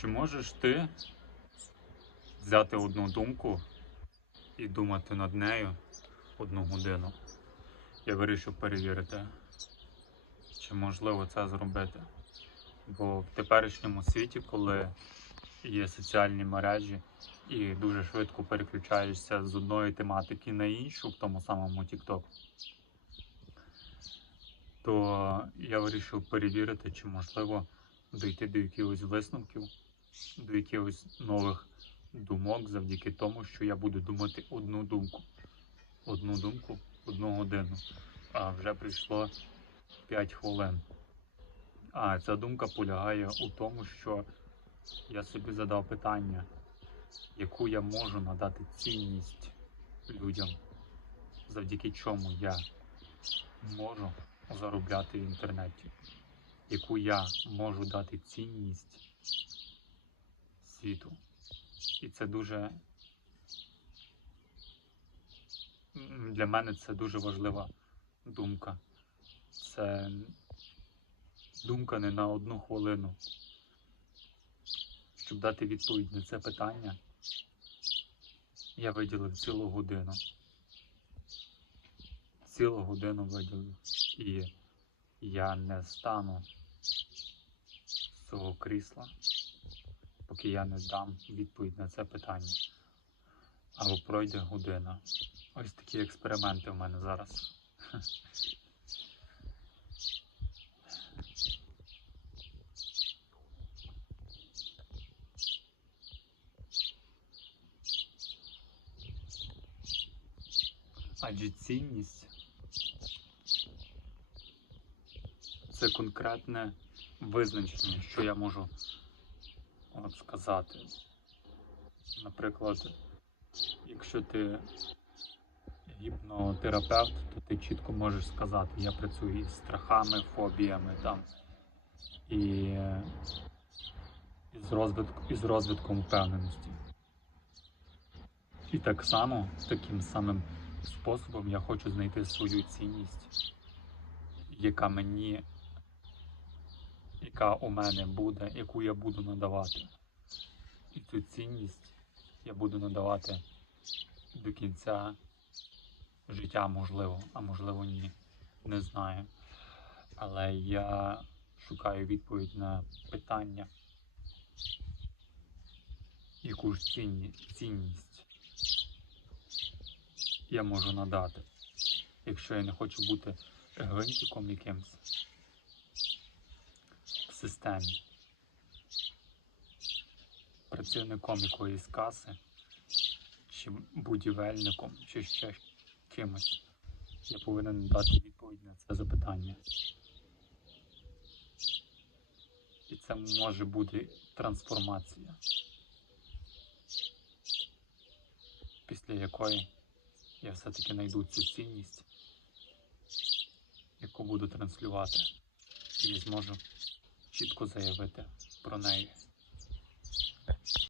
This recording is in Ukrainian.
Чи можеш ти взяти одну думку і думати над нею одну годину? Я вирішив перевірити, чи можливо це зробити. Бо в теперішньому світі, коли є соціальні мережі і дуже швидко переключаєшся з одної тематики на іншу в тому самому TikTok, то я вирішив перевірити, чи можливо дійти до якихось висновків, до якихось нових думок завдяки тому, що я буду думати одну думку. Одну думку, одну годину. А вже прийшло 5 хвилин. А ця думка полягає у тому, що я собі задав питання, яку я можу надати цінність людям, завдяки чому я можу заробляти в інтернеті, яку я можу дати цінність світу. І це дуже для мене це дуже важлива думка. Це думка не на одну хвилину. Щоб дати відповідь на це питання, я виділив цілу годину. Цілу годину виділив. І я не стану з цього крісла, поки я не дам відповідь на це питання. Або пройде година. Ось такі експерименти в мене зараз. Адже цінність це конкретне визначення, що я можу от сказати. Наприклад, якщо ти гіпнотерапевт, то ти чітко можеш сказати, я працюю із страхами, фобіями там, і, з, з розвитком впевненості. І так само, таким самим способом я хочу знайти свою цінність, яка мені, яка у мене буде, яку я буду надавати. І цю цінність я буду надавати до кінця життя, можливо, а можливо ні. Не знаю. Але я шукаю відповідь на питання, яку ж цінність я можу надати, якщо я не хочу бути гвинтиком якимсь в системі, працівником якоїсь каси, чи будівельником, чи ще кимось. Я повинен дати відповідь на це запитання. І це може бути трансформація, після якої я все-таки знайду цю цінність, яку буду транслювати, і зможу чітко заявити про неї.